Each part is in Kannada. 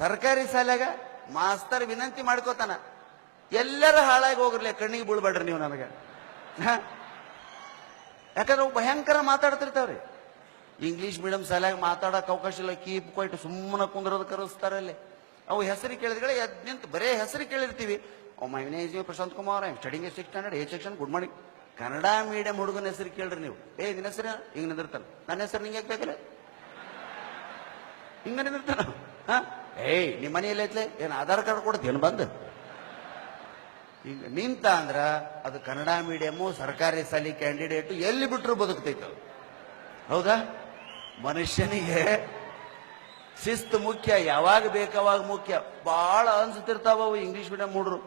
ಸರ್ಕಾರಿ ಶಾಲೆಗ ಮಾಸ್ತರ್ ವಿನಂತಿ ಮಾಡ್ಕೋತಾನ, ಎಲ್ಲರ ಹಾಳಾಗಿ ಹೋಗ್ರಲಿ, ಕಣ್ಣಿಗೆ ಬೀಳ್ಬೇಡ್ರಿ ನೀವು ನನಗೆ. ಯಾಕಂದ್ರೆ ಅವು ಭಯಂಕರ ಮಾತಾಡ್ತಿರ್ತಾವ್ರಿ. ಇಂಗ್ಲಿಷ್ ಮೀಡಿಯಂ ಶಾಲೆಗೆ ಮಾತಾಡಕ್ ಅವಕಾಶ ಇಲ್ಲ, ಕೀಪ್ ಕೊಟ್ಟು ಸುಮ್ಮನೆ ಕುಂದ್ರದ ಕರೆಸ್ತಾರಲ್ಲಿ. ಅವು ಹೆಸರು ಕೇಳಿದ್ರೆ ಎದ್ ನಿಂತು ಬರೇ ಹೆಸರು ಕೇಳಿರ್ತೀವಿ. My name is Prashant Kumar, I studying 6th standard A section, good morning. Kannada medium ಹುಡುಗನ ಹೆಸರು ಕೇಳ್ರಿ ನೀವು. ನಿನ್ನ ಹೆಸರು ಹಿಂಗ ನಿಂದಿರ್ತಾನ, ನನ್ನ ಹೆಸರು ನಿಂಗೆ ಬೇಕಲ್ಲ, ಹಿಂಗ ನಿಂದಿರ್ತಾನ. ನಿಮ್ಮ ಮನೆಯಲ್ಲಿ ಐತ್ಲೆ ಏನು ಆಧಾರ್ ಕಾರ್ಡ್ ಕೊಡ್ತೇನು ಬಂದು ಹಿಂಗ ನಿಂತ ಅಂದ್ರ ಅದು ಕನ್ನಡ ಮೀಡಿಯಮು ಸರ್ಕಾರಿ ಶಾಲೆ ಕ್ಯಾಂಡಿಡೇಟು ಎಲ್ಲಿ ಬಿಟ್ರು ಬದುಕ್ತೈತೆ. ಹೌದಾ? ಮನುಷ್ಯನಿಗೆ ಶಿಸ್ತು ಮುಖ್ಯ, ಯಾವಾಗ ಬೇಕಾವಾಗ ಮುಖ್ಯ. ಬಹಳ ಅನ್ಸುತ್ತಿರ್ತಾವ ಇಂಗ್ಲಿಷ್ ಮೀಡಿಯಂ ಹುಡ್ರು.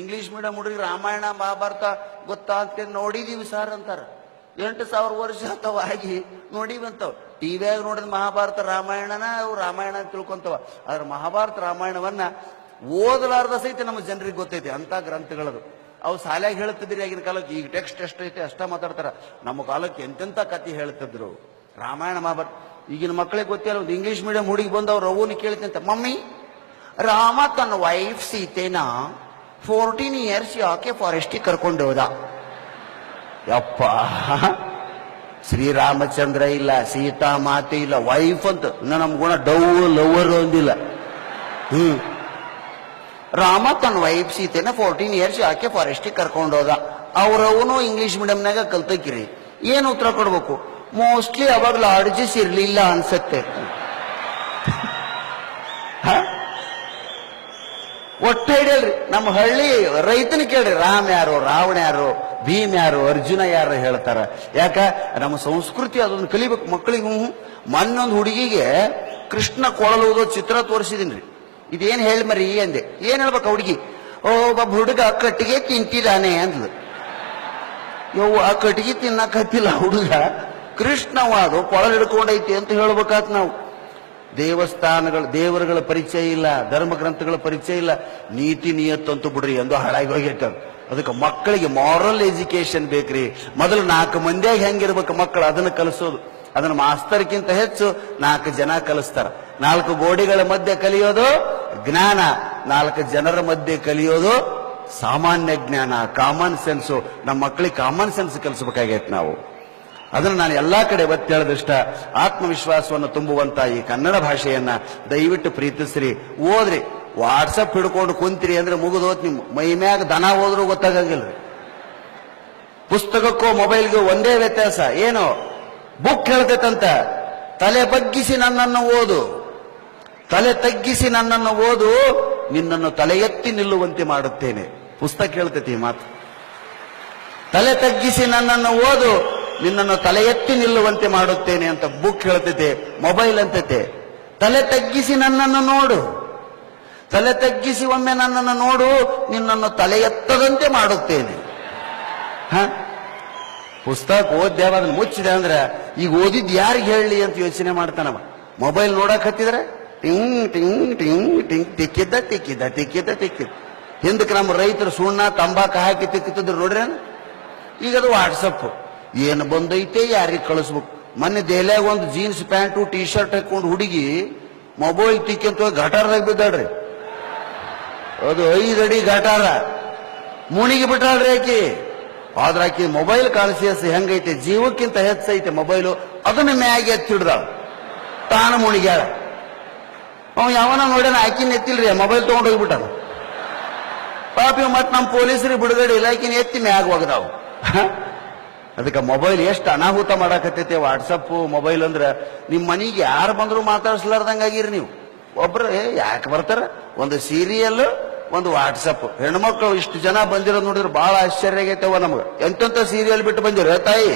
ಇಂಗ್ಲಿಷ್ ಮೀಡಿಯಂ ಹುಡುಗರಿಗೆ ರಾಮಾಯಣ ಮಹಾಭಾರತ ಗೊತ್ತಾ ಅಂತ ನೋಡಿದೀವಿ ಸರ್ ಅಂತಾರ. 8,000 ವರ್ಷ ಅಥವಾ ಆಗಿ ನೋಡಿವಂತವ್. ಟಿವಿಯಾಗ ನೋಡಿದ ಮಹಾಭಾರತ ರಾಮಾಯಣನ ಅವು ರಾಮಾಯಣ ಅಂತ ತಿಳ್ಕೊಂತವ. ಆದ್ರೆ ಮಹಾಭಾರತ ರಾಮಾಯಣವನ್ನ ಓದಲಾರ್ದ ಸಹಿತ ನಮ್ಮ ಜನರಿಗೆ ಗೊತ್ತೈತಿ ಅಂತ ಗ್ರಂಥಗಳದು. ಅವು ಶಾಲೆಯಾಗ ಹೇಳ್ತಿದ್ರಿ ಆಗಿನ ಕಾಲಕ್ಕೆ. ಈಗ ಟೆಕ್ಸ್ಟ್ ಎಷ್ಟೈತೆ ಅಷ್ಟ ಮಾತಾಡ್ತಾರ. ನಮ್ಮ ಕಾಲಕ್ಕೆ ಎಂತೆಂತ ಕಥೆ ಹೇಳ್ತಿದ್ರು, ರಾಮಾಯಣ ಮಹಾಭಾರತ. ಈಗಿನ ಮಕ್ಕಳಿಗೆ ಗೊತ್ತಿಲ್ಲ. ಒಂದು ಇಂಗ್ಲಿಷ್ ಮೀಡಿಯಂ ಹುಡುಗಿ ಬಂದು ಅವ್ರು ರವ್ವನಿ ಕೇಳ್ತಂತ, ಮಮ್ಮಿ ರಾಮ ತನ್ನ ವೈಫ್ ಸೀತೆನ 14 years ಯಾಕೆ ಫಾರೆಸ್ಟಿಗೆ ಕರ್ಕೊಂಡು ಹೋದ? ಯಪ್ಪ, ಶ್ರೀರಾಮಚಂದ್ರ ಇಲ್ಲ, ಸೀತಾ ಮಾತೆ ಇಲ್ಲ, ವೈಫ್ ಅಂತ. ಇನ್ನು ನಮ್ ಗುಣ ಡವ್ ಲವರ್ ಅಂದಿಲ್ಲ. ರಾಮ ತನ್ನ ವೈಫ್ ಸೀತೆನ 14 years ಯಾಕೆ ಫಾರೆಸ್ಟಿಗೆ ಕರ್ಕೊಂಡು ಹೋದ? ಅವ್ರವನು ಇಂಗ್ಲಿಷ್ ಮೀಡಿಯಂನಾಗ ಕಲ್ತಕ್ಕಿರಿ. ಏನು ಉತ್ತರ ಕೊಡ್ಬೇಕು? ಮೋಸ್ಟ್ಲಿ ಅವಾಗ ಲಾಡ್ಜಸ್ ಇರ್ಲಿಲ್ಲ ಅನ್ಸತ್ತೆ. ಒಟ್ಟ ಹಿಡಿಯಲ್ರಿ. ನಮ್ಮ ಹಳ್ಳಿ ರೈತನ ಕೇಳ್ರಿ, ರಾಮ್ ಯಾರು, ರಾವಣ ಯಾರು, ಭೀಮ್ ಯಾರು, ಅರ್ಜುನ ಯಾರು ಹೇಳ್ತಾರ. ಯಾಕ? ನಮ್ಮ ಸಂಸ್ಕೃತಿ ಅದನ್ನು ಕಲಿಬೇಕು ಮಕ್ಕಳಿಗೂ. ಮೊನ್ನೊಂದು ಹುಡುಗಿಗೆ ಕೃಷ್ಣ ಕೊಳಲುವುದೋ ಚಿತ್ರ ತೋರಿಸಿದೀನ್ರಿ. ಇದೇನ್ ಹೇಳಿ ಮರಿ ಅಂದೆ. ಏನ್ ಹೇಳ್ಬೇಕು ಹುಡುಗಿ? ಒಬ್ಬ ಹುಡುಗ ಕಟ್ಟಿಗೆ ತಿಂತಿದ್ದಾನೆ ಅಂದ್ಲು. ಯವ್ವ, ಆ ಕಟ್ಟಿಗೆ ತಿನ್ನಕತ್ತಿಲ್ಲ ಹುಡುಗ, ಕೃಷ್ಣವಾದು ಕೊಳಲು ಹಿಡ್ಕೊಂಡೈತಿ ಅಂತ ಹೇಳ್ಬೇಕಾತ್ ನಾವು. ದೇವಸ್ಥಾನಗಳ ದೇವರುಗಳ ಪರಿಚಯ ಇಲ್ಲ, ಧರ್ಮ ಗ್ರಂಥಗಳ ಪರಿಚಯ ಇಲ್ಲ, ನೀತಿ ನಿಯತ್ತಂತೂ ಬಿಡ್ರಿ ಎಂದು ಹಾಳಾಗಿ ಹೋಗಿರ್ತ. ಅದಕ್ಕೆ ಮಕ್ಕಳಿಗೆ ಮಾರಲ್ ಎಜುಕೇಶನ್ ಬೇಕ್ರಿ. ಮೊದಲು 4 ಮಂದಿಯಾಗಿ ಹೆಂಗಿರ್ಬೇಕು ಮಕ್ಕಳು, ಅದನ್ನ ಕಲಿಸೋದು. ಅದನ್ನ ಮಾಸ್ತರ್ಗಿಂತ ಹೆಚ್ಚು 4 ಜನ ಕಲಿಸ್ತಾರ. 4 ಗೋಡೆಗಳ ಮಧ್ಯೆ ಕಲಿಯೋದು ಜ್ಞಾನ, 4 ಜನರ ಮಧ್ಯೆ ಕಲಿಯೋದು ಸಾಮಾನ್ಯ ಜ್ಞಾನ, ಕಾಮನ್ ಸೆನ್ಸು. ನಮ್ಮ ಮಕ್ಕಳಿಗೆ ಕಾಮನ್ ಸೆನ್ಸ್ ಕಲಿಸ್ಬೇಕಾಗೈತೆ ನಾವು. ಅದನ್ನು ನಾನು ಎಲ್ಲಾ ಕಡೆ ಒತ್ತಿ ಹೇಳದಿಷ್ಟ. ಆತ್ಮವಿಶ್ವಾಸವನ್ನು ತುಂಬುವಂತ ಈ ಕನ್ನಡ ಭಾಷೆಯನ್ನ ದಯವಿಟ್ಟು ಪ್ರೀತಿಸ್ರಿ, ಓದ್ರಿ. ವಾಟ್ಸಪ್ ಹಿಡ್ಕೊಂಡು ಕುಂತ್ರಿ ಅಂದ್ರೆ ಮುಗಿದೋತ್. ನಿಮ್ ಮೈ ಮ್ಯಾಗ ದನ ಹೋದ್ರೂ ಗೊತ್ತಾಗಂಗಿಲ್ರಿ. ಪುಸ್ತಕಕ್ಕೂ ಮೊಬೈಲ್ಗೂ ಒಂದೇ ವ್ಯತ್ಯಾಸ ಏನು? ಬುಕ್ ಹೇಳ್ತೈತಂತ ತಲೆ ಬಗ್ಗಿಸಿ ನನ್ನನ್ನು ಓದು, ತಲೆ ತಗ್ಗಿಸಿ ನನ್ನನ್ನು ಓದು, ನಿನ್ನನ್ನು ತಲೆ ಎತ್ತಿ ನಿಲ್ಲುವಂತೆ ಮಾಡುತ್ತೇನೆ. ಪುಸ್ತಕ ಹೇಳ್ತೈತಿ ಈ ಮಾತು. ತಲೆ ತಗ್ಗಿಸಿ ನನ್ನನ್ನು ಓದು, ನಿನ್ನನ್ನು ತಲೆ ಎತ್ತಿ ನಿಲ್ಲುವಂತೆ ಮಾಡುತ್ತೇನೆ ಅಂತ ಬುಕ್ ಹೇಳ್ತೈತೆ. ಮೊಬೈಲ್ ಅಂತೈತೆ ತಲೆ ತಗ್ಗಿಸಿ ನನ್ನನ್ನು ನೋಡು, ತಲೆ ತಗ್ಗಿಸಿ ಒಮ್ಮೆ ನನ್ನನ್ನು ನೋಡು, ನಿನ್ನನ್ನು ತಲೆ ಎತ್ತದಂತೆ ಮಾಡುತ್ತೇನೆ. ಪುಸ್ತಕ ಓದ್ಯಾವ ಅದನ್ನ ಮುಚ್ಚಿದೆ ಅಂದ್ರೆ ಈಗ ಓದಿದ್ ಯಾರಿಗೆ ಹೇಳಲಿ ಅಂತ ಯೋಚನೆ ಮಾಡ್ತಾನವ. ಮೊಬೈಲ್ ನೋಡಕ್ ಹತ್ತಿದ್ರೆ ಟಿಂಗ್ ಟಿಂಗ್ ಟಿಂಗ್ ಟಿಂಗ್ ತಿಕ್ಕಿದ್ದ ತಿಕ್ಕಿದ್ದ ತಿಕ್ಕಿದ್ದ ತಿಕ್ಕಿದ್ದ. ಹಿಂದಕ್ಕೆ ನಮ್ಮ ರೈತರು ಸುಣ್ಣ ತಂಬಾಕ ಹಾಕಿ ತಿಕ್ಕುತ್ತಿದ್ರು ನೋಡ್ರಿ. ಈಗ ಅದು ವಾಟ್ಸಪ್ ಏನು ಬಂದೈತೆ ಯಾರಿಗೆ ಕಳಿಸ್ಬೇಕು. ಮೊನ್ನೆ ದೆಹಲಿಯಾಗ ಒಂದು ಜೀನ್ಸ್ ಪ್ಯಾಂಟು ಟೀ ಶರ್ಟ್ ಹಾಕೊಂಡು ಹುಡುಗಿ ಮೊಬೈಲ್ ತಿಕ್ಕಂತ ಗಟಾರದಾಗ ಬಿದ್ದಾಡ್ರಿ. ಅದು 5 ಅಡಿ ಗಟಾರ ಮುಣಿಗಿ ಬಿಟ್ಟಾಳ್ರಿ ಆಕಿ. ಆದ್ರ ಆಕಿ ಮೊಬೈಲ್ ಕಾಣಿಸಿ ಹೆಂಗೈತೆ, ಜೀವಕ್ಕಿಂತ ಹೆಚ್ಚೈತೆ ಮೊಬೈಲು. ಅದನ್ನ ಮ್ಯಾಗೆ ಎತ್ತಿಡ್ದಾಳ, ತಾನು ಮುಣಿಗ್ಯಾಳ. ಅವ ಯಾವನ ನೋಡ್ಯಾನ, ಆಕಿನ ಎತ್ತಿಲ್ರಿ, ಮೊಬೈಲ್ ತಗೊಂಡು ಹೋಗ್ಬಿಟ್ಟಾನ ಪಾಪಿ. ಮತ್ ನಮ್ಮ ಪೊಲೀಸರಿಗೆ ಬಿಡುಗಡೆ ಇಲ್ಲ, ಆಕಿನ ಎತ್ತಿ ಮ್ಯಾಗ ಒಗದಾವ್. ಅದಕ್ಕೆ ಮೊಬೈಲ್ ಎಷ್ಟು ಅನಾಹುತ ಮಾಡಾಕತ್ತೈತೆ ವಾಟ್ಸಪ್ ಮೊಬೈಲ್ ಅಂದ್ರೆ. ನಿಮ್ ಮನಿಗೆ ಯಾರು ಬಂದ್ರು ಮಾತಾಡ್ಸ್ಲಾರ್ದಂಗಾಗಿರಿ ನೀವು. ಒಬ್ರು ಯಾಕೆ ಬರ್ತಾರ? ಒಂದು ಸೀರಿಯಲ್, ಒಂದು ವಾಟ್ಸಪ್. ಹೆಣ್ಮಕ್ಳು ಇಷ್ಟು ಜನ ಬಂದಿರೋದು ನೋಡಿದ್ರೆ ಬಹಳ ಆಶ್ಚರ್ಯ ಆಗೈತೆವ ನಮ್ಗೆ. ಎಂತೆಂತ ಸೀರಿಯಲ್ ಬಿಟ್ಟು ಬಂದಿರ ತಾಯಿ.